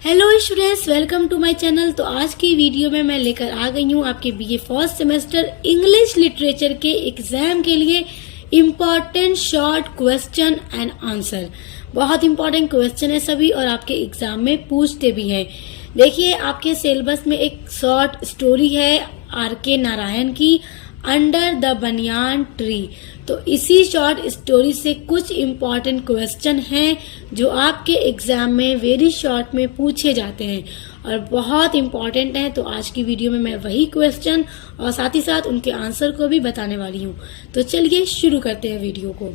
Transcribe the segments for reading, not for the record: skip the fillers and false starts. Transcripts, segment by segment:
Hello students, welcome to my channel. तो आज की वीडियो में मैं लेकर आ गई हूँ आपके BA first semester English literature के एग्जाम के लिए important short question and answer. बहुत इंपॉर्टेंट क्वेश्चन है सभी और आपके एग्जाम में पूछते भी हैं। देखिए, आपके सिलेबस में एक शॉर्ट स्टोरी है आर.के. नारायण की, अंडर द बनियान ट्री। तो इसी शॉर्ट स्टोरी से कुछ इम्पॉर्टेंट क्वेश्चन हैं जो आपके एग्जाम में वेरी शॉर्ट में पूछे जाते हैं और बहुत इम्पॉर्टेंट हैं। तो आज की वीडियो में मैं वही क्वेश्चन और साथ ही साथ उनके आंसर को भी बताने वाली हूँ। तो चलिए शुरू करते हैं वीडियो को।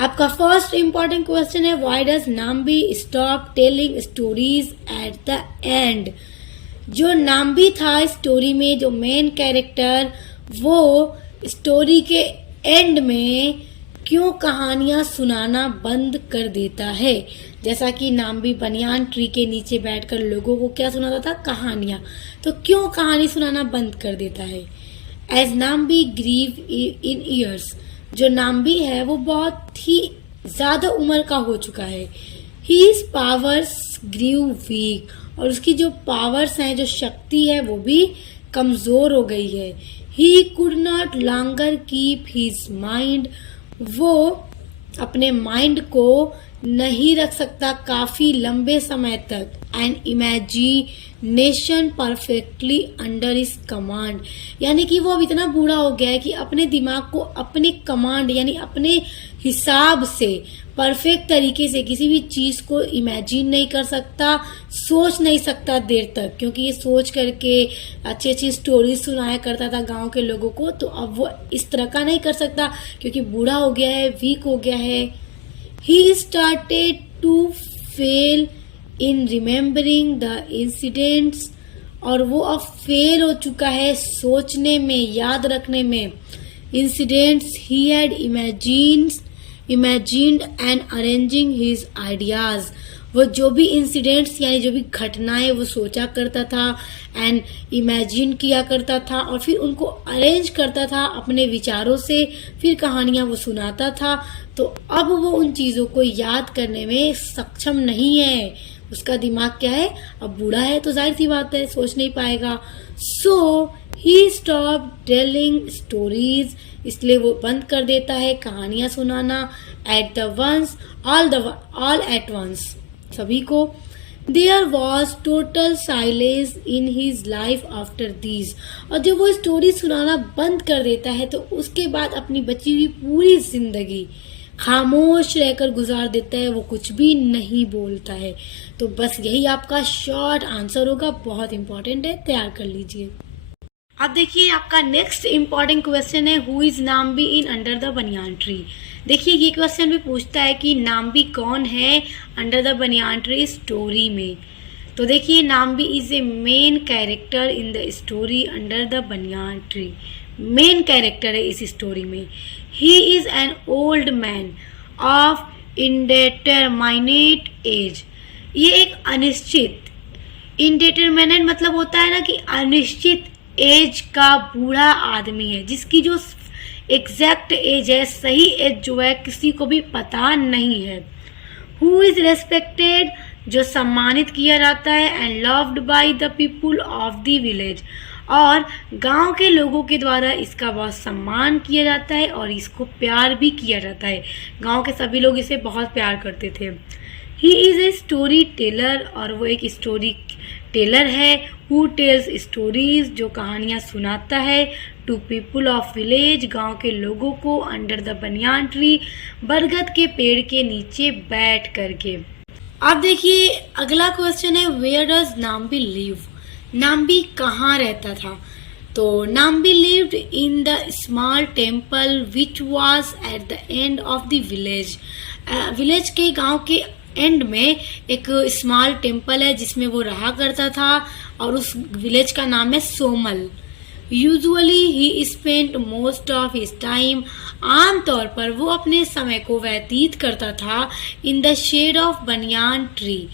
आपका फर्स्ट इम्पॉर्टेंट क्वेश्चन है, why does Nambi stop telling stories eight the and. जो नाम्बी था स्टोरी में, जो मेन कैरेक्टर, वो स्टोरी के एंड में क्यों कहानियां सुनाना बंद कर देता है। जैसा कि नाम्बी बनियान ट्री के नीचे बैठकर लोगों को क्या सुनाता था, कहानियां। तो क्यों कहानी सुनाना बंद कर देता है। As Nambi grew in years, जो नाम्बी है वो बहुत ही ज्यादा उम्र का हो चुका है। हीज पावर्स ग्रीव वीक, और उसकी जो पावर्स हैं, जो शक्ति है, वो भी कमजोर हो गई है। He could not longer keep his mind, वो अपने माइंड को नहीं रख सकता काफी लंबे समय तक। And imagination perfectly under is command, यानी कि वो अब इतना बूढ़ा हो गया है कि अपने दिमाग को अपने कमांड यानी अपने हिसाब से परफेक्ट तरीके से किसी भी चीज को इमेजिन नहीं कर सकता, सोच नहीं सकता देर तक, क्योंकि ये सोच करके अच्छी अच्छी स्टोरीज सुनाया करता था गांव के लोगों को। तो अब वो इस तरह का नहीं कर सकता क्योंकि बूढ़ा हो गया है, वीक हो गया है। He started to fail in remembering the incidents, और वो अब फेल हो चुका है सोचने में, याद रखने में। Incidents he had imagined and arranging his ideas, वो जो भी इंसिडेंट्स यानी जो भी घटनाएं वो सोचा करता था एंड इमेजिन किया करता था और फिर उनको अरेंज करता था अपने विचारों से, फिर कहानियां वो सुनाता था। तो अब वो उन चीजों को याद करने में सक्षम नहीं है। उसका दिमाग क्या है, अब बूढ़ा है तो जाहिर सी बात है सोच नहीं पाएगा। So he stop telling stories, इसलिए वो बंद कर देता है कहानियां सुनाना। At the once all at once, सभी को। There was total silence in his life after these, और जब वो स्टोरी सुनाना बंद कर देता है तो उसके बाद अपनी बची हुई पूरी जिंदगी खामोश रहकर गुजार देता है, वो कुछ भी नहीं बोलता है। तो बस यही आपका शॉर्ट आंसर होगा, बहुत इंपॉर्टेंट है, तैयार कर लीजिए। अब देखिए, आपका नेक्स्ट इम्पॉर्टेंट क्वेश्चन है, who is Nambi in under the banyan tree. देखिए, ये क्वेश्चन भी पूछता है कि नाम्बी कौन है under the banyan tree story में। तो देखिए, Nambi is a main character in the story under the banyan tree. Main character है इस स्टोरी में। He is an old man of indeterminate age. ये एक अनिश्चित, इंडेटरमाइनेट मतलब होता है ना कि अनिश्चित एज का बूढ़ा आदमी है, जिसकी जो एग्जैक्ट एज है, सही एज जो है, किसी को भी पता नहीं है। हु इज रेस्पेक्टेड, जो सम्मानित किया जाता है, and loved by the people of the village, और गांव के लोगों के द्वारा इसका बहुत सम्मान किया जाता है और इसको प्यार भी किया जाता है। गांव के सभी लोग इसे बहुत प्यार करते थे। He is a story teller, और वो एक स्टोरी टेलर है। हु टेल्स स्टोरीज, जो कहानियां सुनाता है, टू पीपुल ऑफ विलेज, गांव के लोगों को, अंडर द बनियान ट्री, बरगद के पेड़ के नीचे बैठ करके। अब देखिए, अगला क्वेश्चन है, where does Nambi live. Nambi कहाँ रहता था। तो Nambi lived in the small temple which was at the end of the village. Village के, गांव के एंड में एक स्मॉल टेम्पल है जिसमें वो रहा करता था, और उस विलेज का नाम है Somal. Usually he spent most of his time, आमतौर पर वो अपने समय को व्यतीत करता था, in the shade of banyan tree,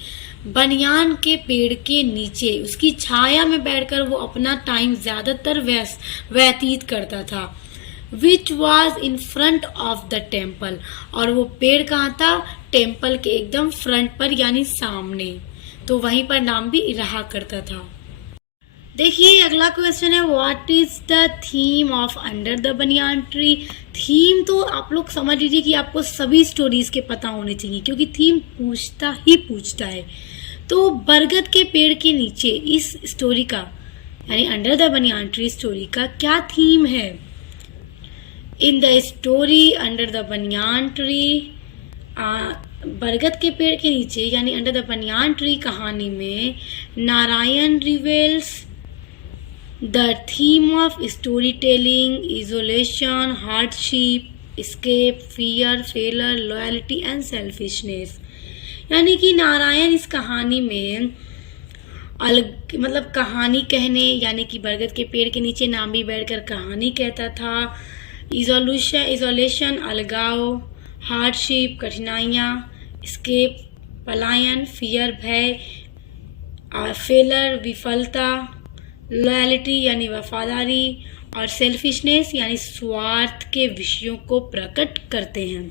banyan के पेड़ के नीचे, उसकी छाया में बैठकर वो अपना टाइम ज्यादातर व्यतीत करता था। Which was in front of the temple, और वो पेड़ कहाँ था, टेम्पल के एकदम फ्रंट पर यानी सामने। तो वहीं पर नाम भी रहा करता था। देखिए अगला क्वेश्चन है, what is the theme of under the banyan tree. Theme तो आप लोग समझ लीजिए कि आपको सभी स्टोरीज के पता होने चाहिए, क्योंकि थीम पूछता है। तो बरगद के पेड़ के नीचे इस स्टोरी का, यानी under the banyan tree story का क्या थीम है। इन the story under the banyan tree, बरगद के पेड़ के नीचे यानी अंडर द बनियान ट्री कहानी में Narayan reveals the theme of storytelling, isolation, hardship, escape, fear, failure, loyalty and selfishness। यानी कि नारायण इस कहानी में अलग मतलब कहानी कहने, यानी कि बरगद के पेड़ के नीचे नामी बैठकर कहानी कहता था। इजोलेशन अलगाव, हार्डशिप कठिनाइयाँ, स्केप पलायन, फियर भय, फेलर विफलता, लॉयल्टी यानी वफादारी, और सेल्फिशनेस यानी स्वार्थ के विषयों को प्रकट करते हैं।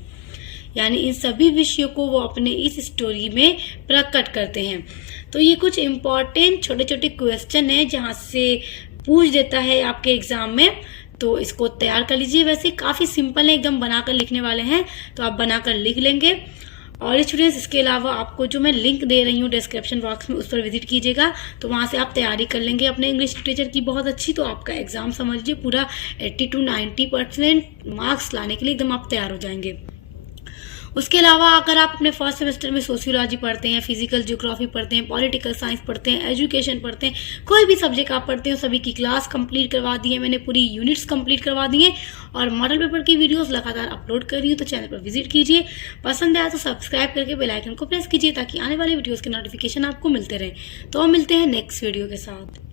यानी इन सभी विषयों को वो अपने इस स्टोरी में प्रकट करते हैं। तो ये कुछ इम्पोर्टेंट छोटे छोटे क्वेश्चन हैं जहाँ से पूछ देता है आपके एग्जाम में, तो इसको तैयार कर लीजिए। वैसे काफ़ी सिंपल है, एकदम बनाकर लिखने वाले हैं, तो आप बनाकर लिख लेंगे। और स्टूडेंट्स इसके अलावा आपको जो मैं लिंक दे रही हूँ डिस्क्रिप्शन बॉक्स में, उस पर विजिट कीजिएगा, तो वहाँ से आप तैयारी कर लेंगे अपने इंग्लिश लिटरेचर की बहुत अच्छी। तो आपका एग्जाम समझ लीजिए पूरा 80 to 90% मार्क्स लाने के लिए एकदम आप तैयार हो जाएंगे। उसके अलावा अगर आप अपने फर्स्ट सेमेस्टर में सोशियोलॉजी पढ़ते हैं, फिजिकल ज्योग्राफी पढ़ते हैं, पॉलिटिकल साइंस पढ़ते हैं, एजुकेशन पढ़ते हैं, कोई भी सब्जेक्ट आप पढ़ते हो, सभी की क्लास कंप्लीट करवा दी है मैंने, पूरी यूनिट्स कंप्लीट करवा दी हैं, और मॉडल पेपर की वीडियोस लगातार अपलोड कर रही हूँ। तो चैनल पर विजिट कीजिए, पसंद आया तो सब्सक्राइब करके बेल आइकन को प्रेस कीजिए ताकि आने वाले वीडियोज़ के नोटिफिकेशन आपको मिलते रहे। तो हम मिलते हैं नेक्स्ट वीडियो के साथ।